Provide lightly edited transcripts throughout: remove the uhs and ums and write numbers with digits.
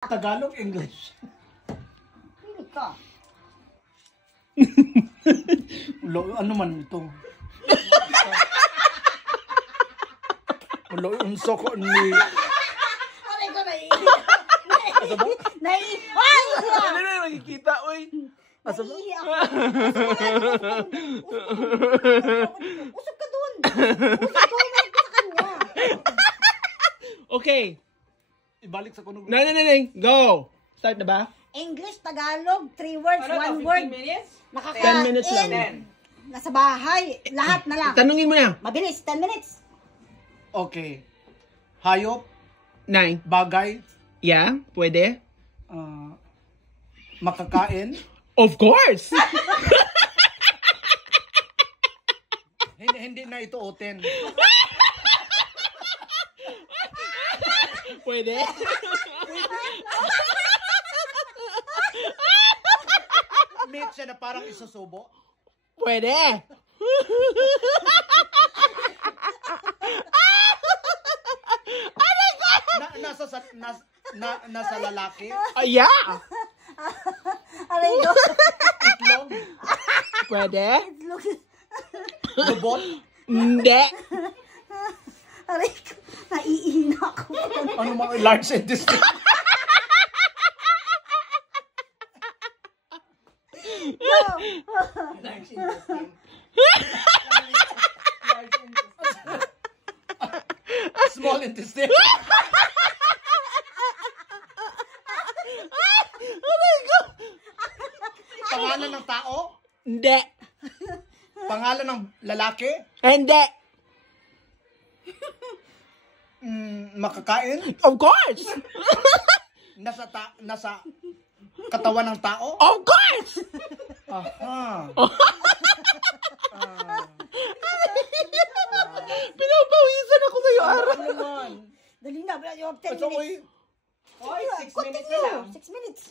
Tagalog, English. Pili ka. Ano man ito? Unso ko ni... Aray ko, naiiyak. Naiiyak. Ano na nakikita, oy? Asa ba? Naiiyak ako. Usap ka dun. Usap ka umalik ka sa kanya. Okay. Ibalik sa kunog. No. Go. Start na ba? English, Tagalog, 3 words, 1 word. 10 minutes Nakaka-in. lang. Nasa bahay. Lahat na lang. Tanungin mo na. Mabilis, 10 minutes. Okay. Hayop, 9. bagay, Yeah, pwede? makakain. Of course. Hindi na ito oten. Pwede? Meat siya na parang isusubo. Pwede. Nasa lalaki. Yeah. Aray ko. Itlog. Pwede? Look. Lubot. Hindi. Aray ko. Naiihina ako. Ano mga large intestine? Large intestine. Small intestine. Pangalan ng tao? Hindi. Pangalan ng lalaki? Hindi. Makakain? Of course. Nasa katawan ng tao? Of course. Aha. Pinapawisan ako sa'yo, Ara. Ano naman? Dali na. You have 10 Ito minutes. ko'y 6 minutes na lang. 6 minutes.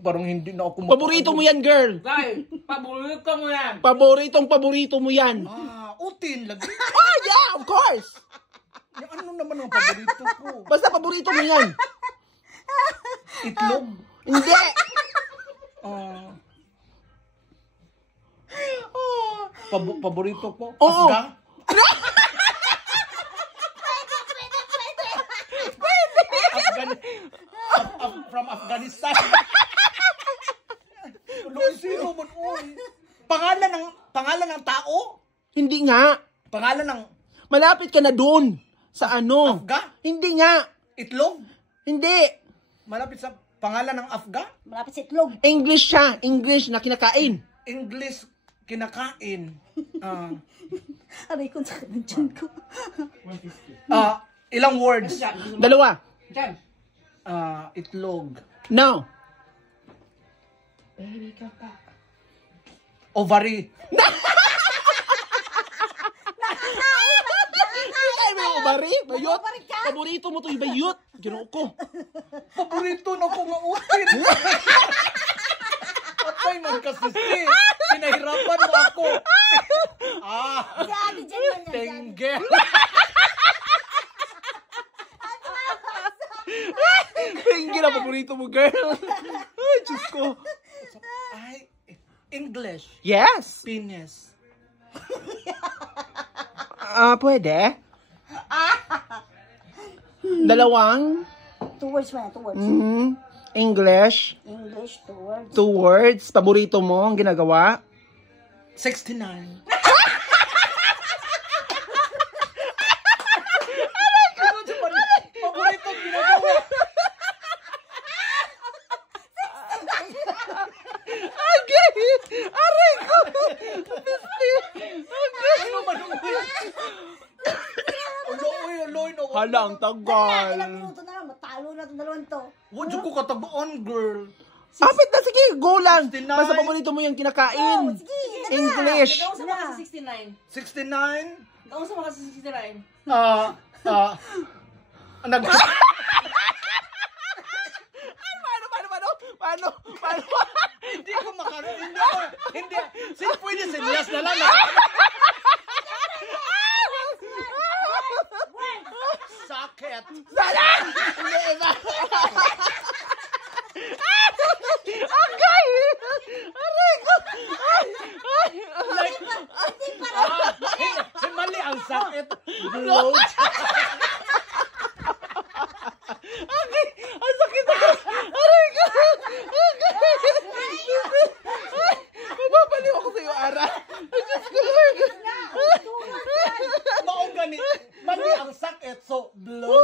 parang hindi na ako Paborito mo yan, girl. Dahil, paborito mo yan. Paborito mo yan. Utin lagi. Oh, yeah, of course. Yung ano naman ang paborito ko? Basta paborito mo yan. Itlog. Hindi. Paborito ko? Oo. Afga? From Afghanistan. Sino man pangalan ng tao? Hindi nga. Pangalan ng Malapit ka na doon. Sa ano? Afga? Hindi nga. Itlog? Hindi. Malapit sa pangalan ng Afga? Malapit sa itlog. English siya. English na kinakain. English kinakain. Aray ko, sakit ng tiyan ko. Ilang words? Dalawa. Diyan. Itlog. No. Ovary. Ay, may ubari. Bayot. Ubari ka? Paborito mo to yung bayot. Ginoo ko. Paborito na ko nga utin. Patay magkasisi. Pinahirapan mo ako. Si Ate Jen yan yan. Tengge. Hindi na paborito mo, girl. Ay, Diyos ko. Ay, English. Yes. Penis. Pwede. Dalawang. 2 words man, 2 words. English. English, 2 words. 2 words. Paborito mo ang ginagawa. 69. Paborito ginagawa. Agay! Aray ko! Ano man ang Uloy, no. Hala, ang tagal. Ilang minuto na lang, matalo na itong dalawang to. Huwag ko katabaon, girl. Kapit na, sige, go lang. 69. Basta paborito mo yung kinakain. Oh, sige, ito na. English. Gawin sa mga sa 69. 69. Gawin sa mga sa 69. Nag... Paano? Hindi ko makaroon. Hindi. Pwede sinyas na lang. Sakit. Sana! Hindi, iba. Okay! Aray ko! Like, mali ang sakit. Blow. Okay! Ang sakit ako! Aray ko! Mababaliw ako sa'yo, Ara. Diyos ko, Lord. Maong gani. Mali ang sakit. So, blow.